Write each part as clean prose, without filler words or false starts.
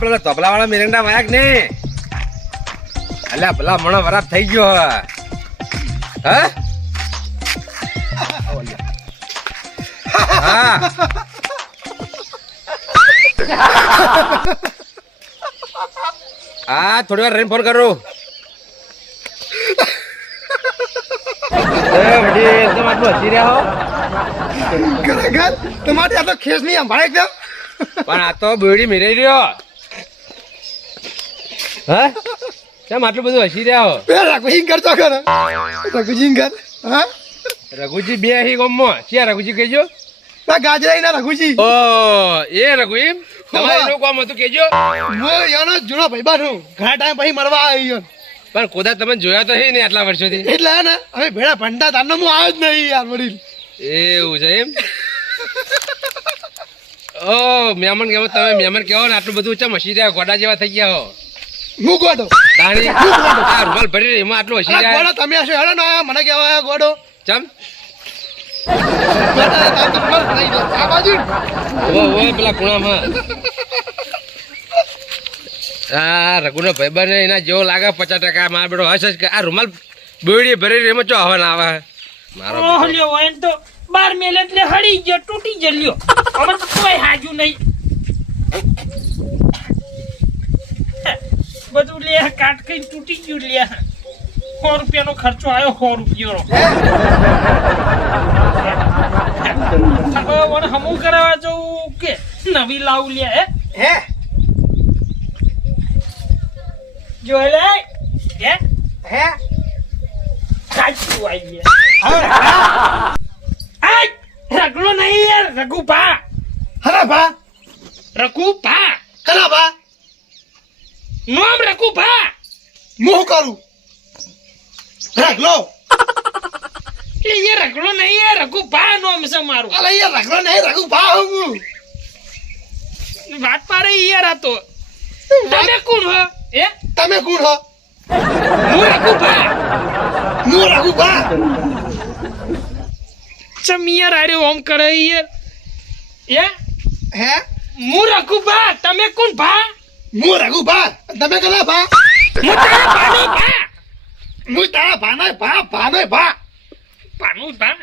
પેલા તબલા વાળા મિરંડા વાયક ને અલ્યા પેલા મણો વરાપ થઈ ગયો હે હા હા થોડી વાર રહીને ફોન કરું તમારે આ તો ખેસ નહીં સંભાળે એકદમ પણ આ તો બેડી મેરાઈ રહ્યો હે કેમ આટલું બધું હસી રહ્યો રઘુજી કરતો ખરો રઘુજી કર હા રઘુજી બે હી ગમો ક્યાં રઘુજી કહેજો ગાજરાઈ ના રઘુજી ઓ એ રઘુ એમ તમારે એનું કામ હતું કેજો હું એનો જૂનો ભાઈબંધ છું ઘણા ટાઈમ પછી મળવા આવ્યો પણ કોદા તમે જોયા તો હે ને આટલા વર્ષોથી એટલે ને હવે ભેડા ભંડા તારનો હું આવ્યો જ નહીં યાર વડીલ એવું છે એમ ઓ મહેમાન કેવો તમે મહેમાન કેવો ને આટલું બધું ચમ હસી રહ્યા ગોડા જેવા થઈ ગયા હો હું ગોડો તાણી આ રૂમાલ ભરી રહી એમાં આટલું હસી રહ્યા ગોડો તમે હશે હેડો ને મને કહેવાય ગોડો ચમ આ બાજુ ઓ પેલા ખૂણામાં આ રઘુનો ભાઈબંધ એના જેવો લાગે 50% મારા બેડો હસ કે આ રૂમાલ બોડી ભરી રહી એમાં ચો હવા ના આવે મારો લ્યો હોય તો 12 મેલ એટલે હળી ગયો તૂટી ગયો હવે તો કોઈ હાજુ નહીં બધું લે કાટ કઈ તૂટી ગયું લે 100 રૂપિયાનો ખર્ચો આવ્યો 100 રૂપિયાનો હવે મને હમું કરાવવા જવું કે નવી લાવું લે હે જોઈ લે હે હે સાચું આવી ગયા રગડો નહીં યાર રઘુ ભા હરા ભા રઘુ ભા કલા ભા નામ રઘુ ભા હું કરું રગલો એ રગડો નહીં યાર રઘુ ભા નામ છે મારું અલે યાર રગલો નહીં રઘુ ભા હું વાત પાડે યાર આ તો તમે કોણ હો એ તમે કોણ હો હું રઘુ ભા હું રઘુ ભા ચમ યાર આરે ઓમ કરે યાર એ હે હું રઘુ ભા તમે કોણ ભા હું રઘુ ભા તમે કલા ભા હું તારા ભાનો ભા હું તારા ભાનો ભા ભાનો ભા ભાનો ભા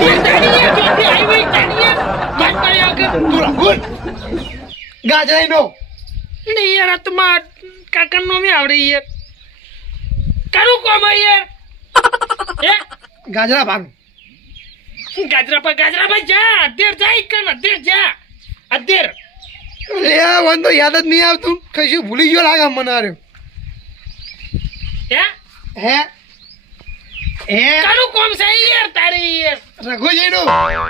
એ જાણીએ જોતી આવી હોય જાણીએ વાત પાડે આગળ તું રઘુ ગાજરાઈ નો નહીં યાર આ તો માર કાકા નો મે આવડે યાર કરું કોમ યાર એ ગાજરા ભાનો ગાજરા પર જા અધેર જાય કે અધેર જા અધેર લે વન તો યાદ જ નહીં આવતું કશું ભૂલી ગયો લાગે મને આર્યો હે હે હે કરું કોમ છે યાર તારે યાર રઘુજી નો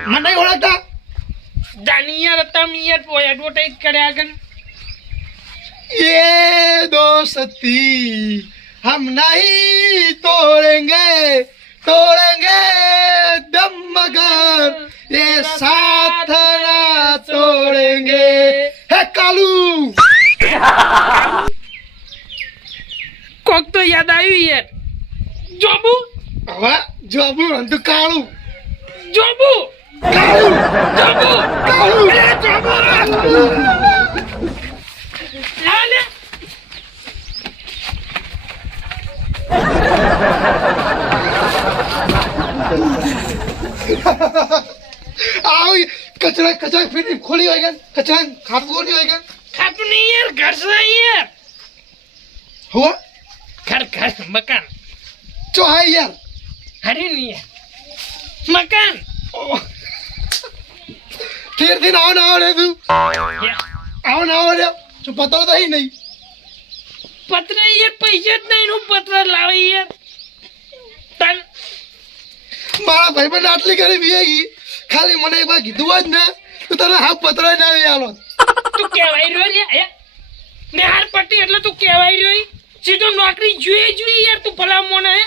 મને નહીં ઓળખતા જાની યાર તમે યાર એડવર્ટાઇઝ કર્યા આગળ ये दोस्ती हम नहीं तोड़ेंगे तोड़ेंगे दम मगर ये साथ ना तोड़ेंगे हे कालू કોક તો યાદ આવ્યું યાર જોબુ હવે જોબુ અંતુ કાળુ જોબુ કાળુ જોબુ કાળુ એ જોબુ લાલે આવ કચરા કચરા ફીટી ખોલી હોય ગન કચરા ખાતું ખોલી હોય ગન ખાતું નહીં યાર ઘર છે યાર હો ઘર મકાન ચો હાય યાર હરી નહીં યાર મકાન ફેર થી આવો ના આવડે તું યાર, આવો ના આવડે જો પતો તો હી નહીં પત્ર યાર પૈસા જ નહીં નું પત્ર લાવે યાર તન મારા ભાઈબંધ આટલી કરી વિયેગી ખાલી મને એક વાર કીધું જ ને તો તને હા પત્ર ના લઈ આલો તું કહેવાય રહ્યો લે હે નિહાર પટ્ટી એટલે તું કહેવાય રહ્યો સીધો નોકરી જોઈએ યાર તું ભલા મોને હે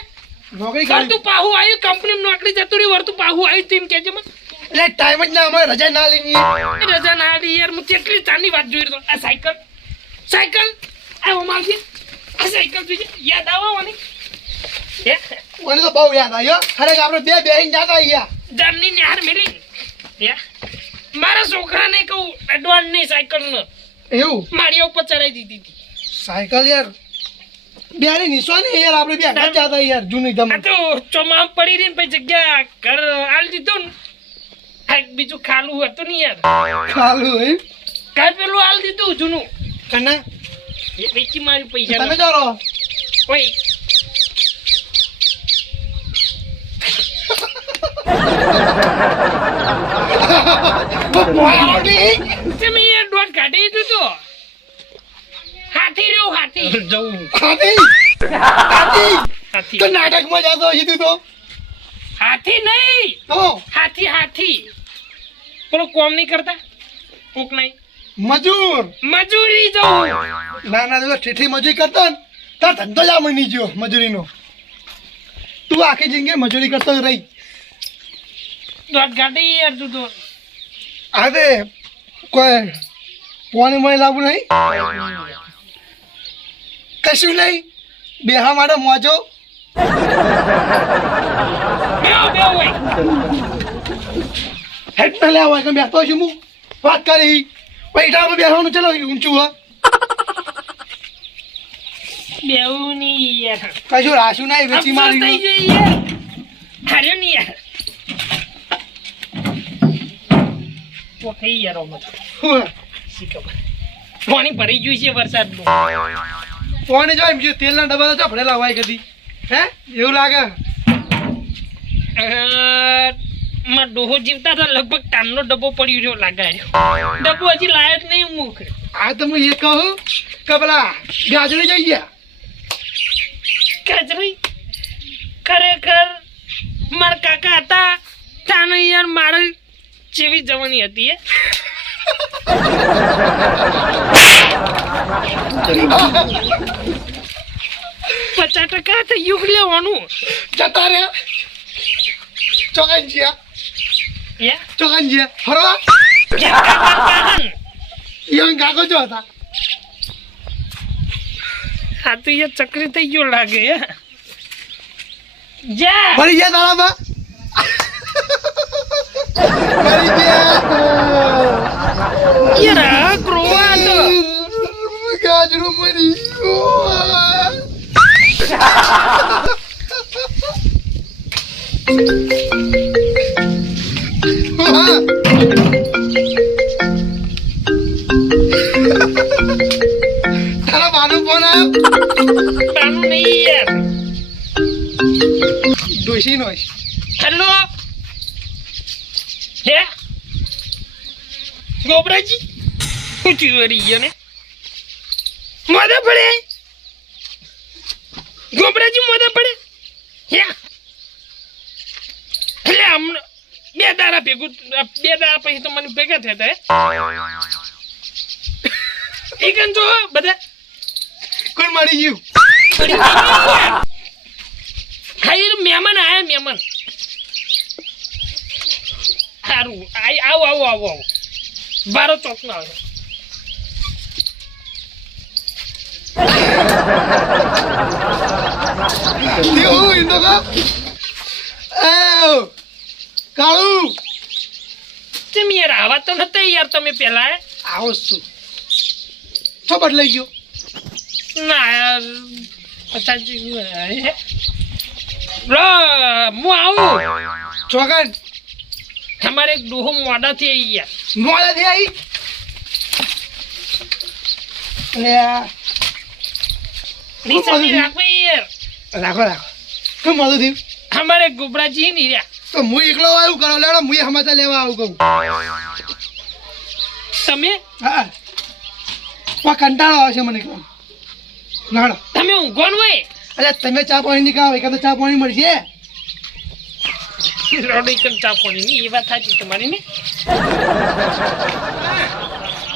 નોકરી કર કરી તું પાહુ આવ્યું કંપની નોકરી જતું રહ્યું વર તું પાહુ આવ્યું તું એમ કહેજે મને એટલે ટાઈમ જ ના અમારે રજા ના લેવી રજા ના આલી યાર હું કેટલી ચાની વાત જોઈ રહ્યો આ સાયકલ આવો માગી આ સાયકલ જોઈએ યાદ આવો મને હે મને તો બહુ યાદ આવ્યો ખરેખર આપણે બે બેહીને જાતા અહીંયા જાનની નિહાર મેલી હે મારા છોકરાને કહું એડવાન્સ ની સાયકલ નો એવું મારી ઉપર ચડાઈ દીધી હતી. સાયકલ યાર બેની નિશાની યાર આપણે બે આગળ જતા યાર જૂની આ જમાન તો ચોમામ પડી રહી ને પછી જગ્યા ઘર આલ દીધું ને આ એક બીજું ખાલું હતું ને યાર ખાલું હે ઘર પેલું આલ દીધું જૂનું કને એ વેચી મારી પૈસા તમે જારો ઓય તમે યાર દોઢ કાઢી દીધું તો હાથી રહ્યો હાથી જવું હાથી હાથી હાથી તો નાટકમાં જતો હજી તું તો હાથી નહીં તો હાથી હાથી પેલો કોમ નહીં કરતા કોક નહીં મજૂર મજૂરી જવું ના ના તો ઠેઠી મજૂરી કરતો ને તાર ધંધો જ આ મળી ગયો મજૂરીનો તું આખી જિંદગી મજૂરી કરતો જ રહી દોઢ ગાડી યાર તું તો આજે કોઈ પોણી મળી લાવવું નહીં કશું નહીં બેહા માટે મોજો બેહો બેહો હોય હેડ ના લેવા કે બેસતો છું હું વાત કરી પૈસા પર બેસવાનું ચલો ઊંચું હા બેહું નહીં યાર કશું રાશું નહીં વેચી અફસોસ થઈ મારી ગઈ યાર હાર્યો નહીં યાર પોખી યાર ઓમત શી ખબર પાણી ભરી ગયું છે વરસાદનું પોણી જોઈ બીજું તેલના ડબ્બા તો ભરેલા હોય કદી હે એવું લાગે માં ડોહો જીવતા હતા લગભગ તામનો ડબ્બો પડી રહ્યો લાગે ડબ્બો હજી લાયક નહીં મુખ આ તો હું એ કહું કે પેલા ગાજડી જઈ ગયા કચરી ખરેખર મારા કાકા હતા તાનો યાર મારે જેવી જવાની હતી એ 50% તો યુગ લેવાનું જતા રે ચોકન જ્યા યા ચોકન જ્યા ફરવા યંગ કાકો જો હતા હા તો એ ચકરી થઈ ગયો લાગે જા મરી ગયા તારા બા મરી ગયા યાર ક્રોવા તો ગાજરું મરી તારા બાનું ફોન આવ્યો તાનું નહીં યાર ડોશી નો હેલો હે ગોબરાજી પૂછી વળી ગયો ને મોદા પડે ગોબરાજી મોદા પડે હે એટલે હમણાં બે દાડા ભેગું બે દાડા પછી તો મને ભેગા થયા એ કન તો બધા કોણ મરી ગયું ખાલી મહેમાન આયા મહેમાન સારું આવો આવો આવો આવો બારો ચોક ના આવે દેવું ઇન્દો કા કાળુ તમે યાર આવા તો નતા યાર તમે પેલા આવો છું છો બદલાઈ ગયો ના યાર પચાજી રો હું આવું ચોકન તમારે એક ડોહો મોડાથી આવી ગયા મોડા થી આવી નિશાની રાખો યાર રાખો રાખો કેમ મોડું થયું અમારે ગોબરાજી નહીં રહ્યા તો હું એકલો આવ્યું કરો લેડો હું સમાચાર લેવા આવું કહું તમે હા કંટાળો આવે છે મને કહું નાડો તમે ઊંઘવાનું હોય અરે તમે ચા પાણી ની કાવ એકાદ ચા પાણી મળશે રોડી કન ચા પાણી ની એ વાત સાચી તમારી ને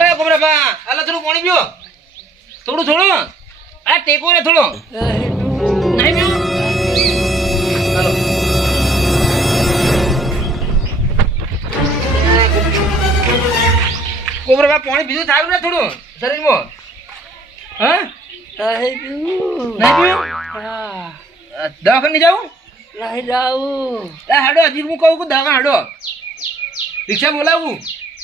એ ગોબરા બા આલા થોડું પાણી પીઓ થોડું થોડું આ ટેકો રે થોડો નહીં પીવું હાલો ગોબરા બા પાણી પીધું થાયું ને થોડું શરીરમાં હા નહીં પીવું દવાખાને જાઉં હાડો હજી હું કહું કે દવાખાને હાડો રિક્ષા બોલાવું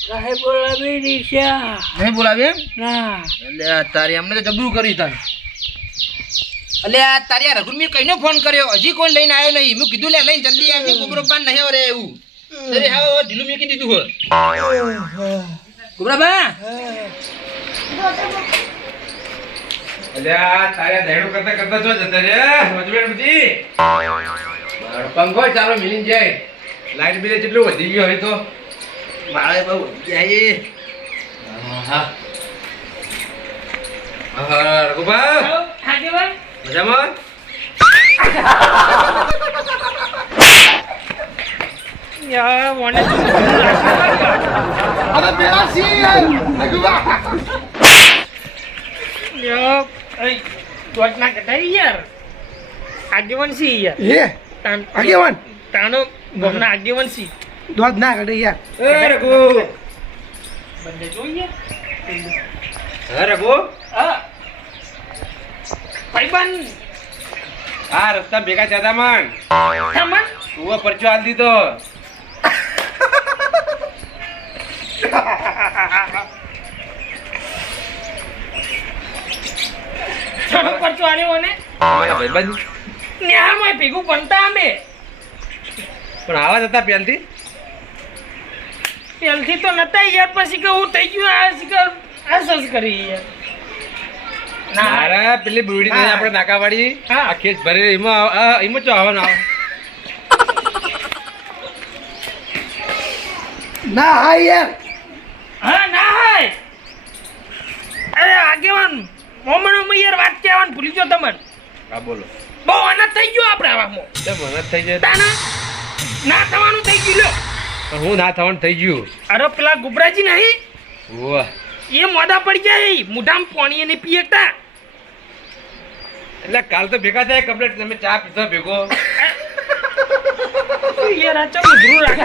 કાહે બોલાવી રીશા નહીં બોલાવે એમ ના એટલે આ તારી અમને તો જબરું કરી તારે એટલે આ તારી આ રઘુને કઈનો ફોન કર્યો હજી કોઈ લઈને આવ્યો નહીં મેં કીધું લે લઈને જલ્દી આવજે ગોબરો પાન નહીં રે એવું અરે હા ઢીલું મેકી દીધું હો ગોબરા બા અલ્યા તારે દહેડું કરતા કરતા જો જતા રે મજબૂર બધી પંખો ચાલો મિલીન જાય લાઈટ બિલ કેટલું વધી ગયું હવે તો મારે બહુ જાય હા હા રઘુબા આગેવાન મજામાં યા મને અરે પેલા સી રઘુબા યા એ ટોચ ના કટાઈ યાર આગેવાન સી યાર એ આગેવાન તાનો ગમના આગેવાન સી દોડ ના કાઢે યાર એ રઘુ બંને જોઈએ હા રઘુ હા ભાઈબંધ આ રસ્તા ભેગા થયા મન તમન તું પરચો આલ દીધો છોડો પરચો આલ્યો ને મારા ભાઈબંધ ન્યામાં ભેગું બનતા અમે પણ આવા જતા પહેલથી પહેલથી તો નતા યાર પછી કે હું થઈ ગયું આ શિકાર આસસ કરી યાર ના મારા પેલી બુડી ને આપણે નાકાવાડી હા. આ ખેત ભરે એમાં ચો આવવાનો આવે ના હા યાર હા ના હાય અરે આગેવાન મોમણો યાર વાત કહેવાનું ભૂલી ગયો તમને હા બોલો બહુ અનાથ થઈ ગયો આપણે આવામાં કેમ મહેનત થઈ જાય તાના ના થવાનું થઈ ગયું લ્યો પણ હું ના થવાનું થઈ ગયું અરે પેલા ગુબરાજી નહીં વાહ એ મોડા પડી જાય મુઢામાં પાણી નહીં પીએતા એટલે કાલ તો ભેગા થાય કમ્પ્લીટ તમે ચા પીધો ભેગો યાર આ ચમ ઉધરું રાખે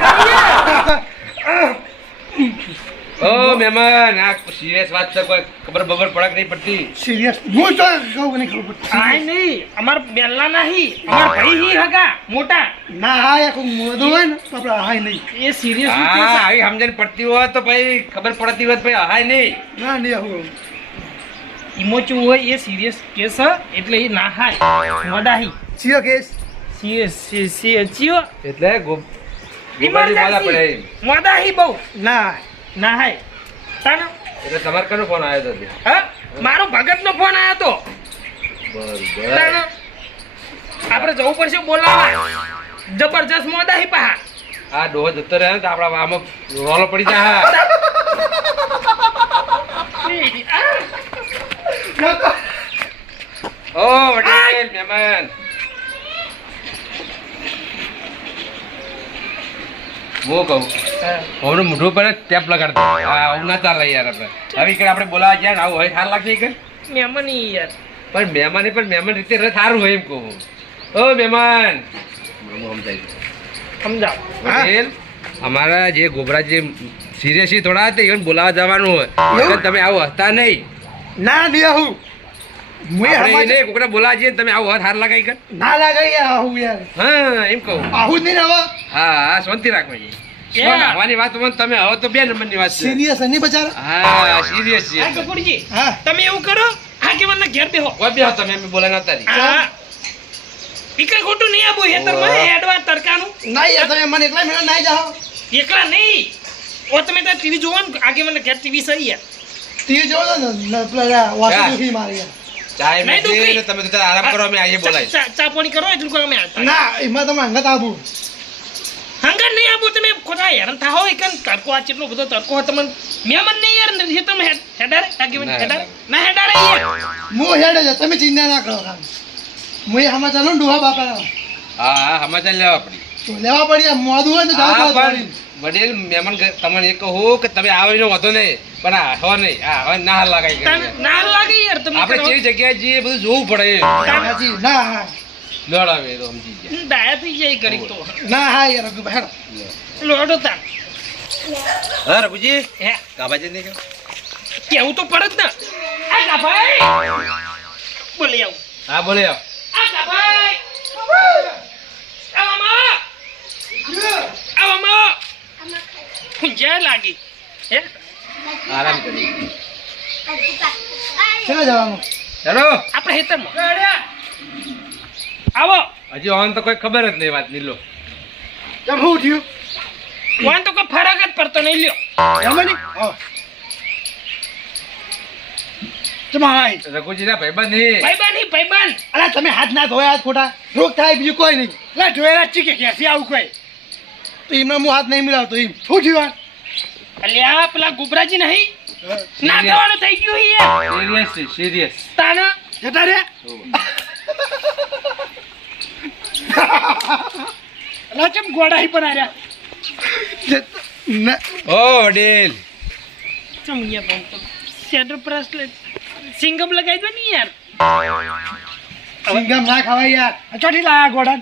ઓ મહેમાન આ સિરિયસ વાત છે કોઈ ખબર બબર પડક નહીં પડતી સિરિયસ હું તો કહું નહીં ખબર આય નહીં અમાર બેલા નહીં અમાર ભાઈ હી હગા મોટા ના હા યાર કોઈ મોદો હોય ને તો આપણે હાય નહીં એ સિરિયસ હા આવી સમજણ પડતી હોય તો ભાઈ ખબર પડતી હોય તો ભાઈ હાય નહીં ના નહીં આવું ઇમોચું હોય એ સિરિયસ કેસ હ, એટલે એ ના હાય મોડાહી સિયો કેસ સિરિયસ ચિયો એટલે ગોબારી વાળા પડે એમ. મોડાહી બહુ ના ના હાય તાનો એટલે તમારે કનો ફોન આવ્યો હતો હા મારો ભગતનો ફોન આવ્યો તો બરોબર તાનો આપણે જવું પડશે બોલાવા જબરજસ્ત મોડાહી પા આ ડોહો જતો રહે ને તો આપડા આમાં રોલો પડી જાય ઓ વડીલ મહેમાન હું કહું હવે મોઢું પર ટેપ લગાડતો આવું ના ચાલે યાર આપણે હવે કે આપણે બોલાવા ગયા ને આવું હોય સારું લાગશે કે મેમની યાર પણ મહેમાન રીતે રહે સારું હોય એમ કહું ઓ મહેમાન સમજાવ વડીલ અમારા જે ગોબરા જે સિરિયસલી થોડા હતા એને બોલાવા જવાનું હોય એટલે તમે આવું હસતા નહીં ના નહીં આવું મુએ આપણે હમાજ એને કોકને બોલાવા જઈએ ને તમે આવું હાર લગાઈ કર ના લાગે યાર આવું યાર હા એમ કહું આવું જ નહીં હવે હા હા શાંતિ રાખો આવવાની વાત હોય ને તમે હવે તો બે નંબરની વાત છે સિરિયસ નહીં બચારા હા સિરિયસ છે આ કપૂરજી હા તમે એવું કરો આગેવાનના ઘેર બેહો કોઈ બે તમે એમ બોલાય નતા રી હા ઈકા ખોટું નહીં આબુ હેતર માં હેડવા તડકાનું ના યાર તમે મને એકલા મેળા ના જાઓ એકલા નહીં ઓ તમે ત્યાં ટીવી જોવો ને આગેવાનના ઘેર ટીવી સહી યાર તીર જોવો ને પેલા વાસુ દુખી મારી યાર ચાય મેં નહીં તો દે કઈ- તમે તો આરામ કરો અમે આઈએ બોલાય ચા પાણી કરો એટલું કરો અમે આવતા ના એમાં તમે અંગત આવું હંગા નહીં આબુ તમે ખોટા હેરાન થાઓ એકન તડકો આ કેટલો બધો તડકો હોય તમને મેમન નહીં યાર નથી તમે હેડારે આગેવાન ના, હેડારે ના હેડારે યાર હું હેડે છે તમે ચિંતા ના કરો ખાલી મુએ હમા ચાલો ને ડોહા બાપા હા હા સમાચાર લેવા પડી તો લેવા પડી મોદું હોય ને તો હા જાવ પણ વડીલ મહેમાન તમને એક કહું કે તમે આવીને વાંધો નહીં પણ આ હો નહીં આ હવે ના હાલ લગાઈ તને ના લાગે યાર તમે આપણે કેવી જગ્યાએ જઈએ બધું જોવું પડે હાજી ના હા લડાવે તો સમજી ગયા ડાયા થઈ જાય કરી તો ના હા યાર રઘુ હેડો લોડો તાર હા રઘુજી હે કાબાજી નહીં કેવું તો પડે જ ને આ ગાભાઈ બોલી આવું હા બોલે આવ આ ગાભાઈ આવામાં હું જ્યાં લાગી હે આરામ કરી ચલો જવાનું ચાલો આપણે હેતરમાં આવો હજી ઓન તો કોઈ ખબર જ નહીં વાત નીલો કેમ શું થયું વાન તો કોઈ ફરક જ પડતો નહીં લ્યો જમવાની હા તમારા રઘુજીના ભાઈબંધ નહીં ભાઈબંધ અલા તમે હાથ ના ધોયા હાથ ખોટા રોગ થાય બીજું કોઈ નહીં અલા ધોયેલા જ ચીકે ક્યાંથી આવું કોઈ તો એમને હું હાથ નહીં મિલાવતો એમ શું થયું અલ્યા પેલા ગુબરાજી નહીં ના થવાનું થઈ ગયું યાર સિરિયસ છે સિરિયસ તાના જતા રે અલા ચમ ગોડા હી પણ આર્યા ઓ વડીલ ચમ યાર તો સેટર પ્રેસ સિંગમ લગાઈ દો ને યાર સિંગમ ના ખવાય યાર ચોટી લાયા ગોડા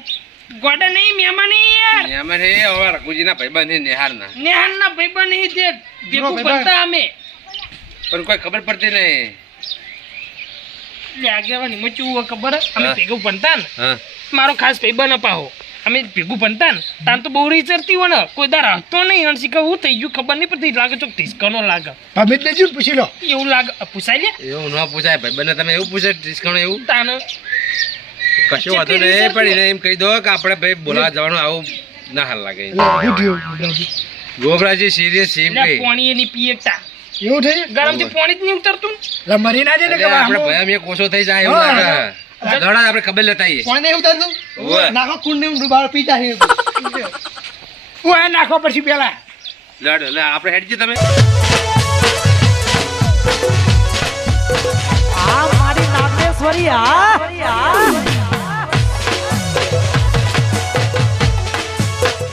ગોડા નહીં મહેમાન નહીં યાર એમાં હે હવે રઘુજીના ભાઈબંધ નહીં નેહારના નેહાનના ભાઈબંધ નહીં તે ભેગું ભાઈબંધ. પડતા અમે પણ કોઈ ખબર પડતી નહીં લે આગેવાની મચું હોય ખબર હે? અમે હા. ભેગું ભણતા ને હા મારો ખાસ ભાઈબંધ અપાવો અમે ભેગું ભણતા ને તાન તો બહુ રીચરતી હોય ને કોઈ દાર હતો નહીં અને શીખા હું થઈ ગયું ખબર નહીં પડતી લાગે ચોક ઢીસકાનો લાગે ભમિત ને જીવ પૂછી લો એવું લાગે પૂછાય લે એવું ન પૂછાય ભાઈબંધને તમે એવું પૂછે ડિસ્કાઉન્ટ એવું તાન કશું વાંધો જેટલી નહીં research પડીને એમ કહી દો કે આપણે ભાઈ બોલાવા જવાનું આવું ના હાલ લાગે એટલે શું થયું ગોડાજી? ગોબરાજી સિરિયસ છે એમ લે કઈ પાણી એની પીએટા એવું થઈ ગરમથી પાણી જ નહીં ઉતરતું ને. એટલે મરી ના જાય ને કે આપણે આમ ભયા મેં કોસો થઈ જાય એવું હા. લાગે દોડા આપણે ખબર લેતા આવીએ કોને એવું થતું ઓવે. નાખો કુંડ ને ડુબાડો પીતા છે હું આ નાખો પછી પેલા લડ લે આપણે હેડજો તમે આ મારી નાગેશ્વરી આ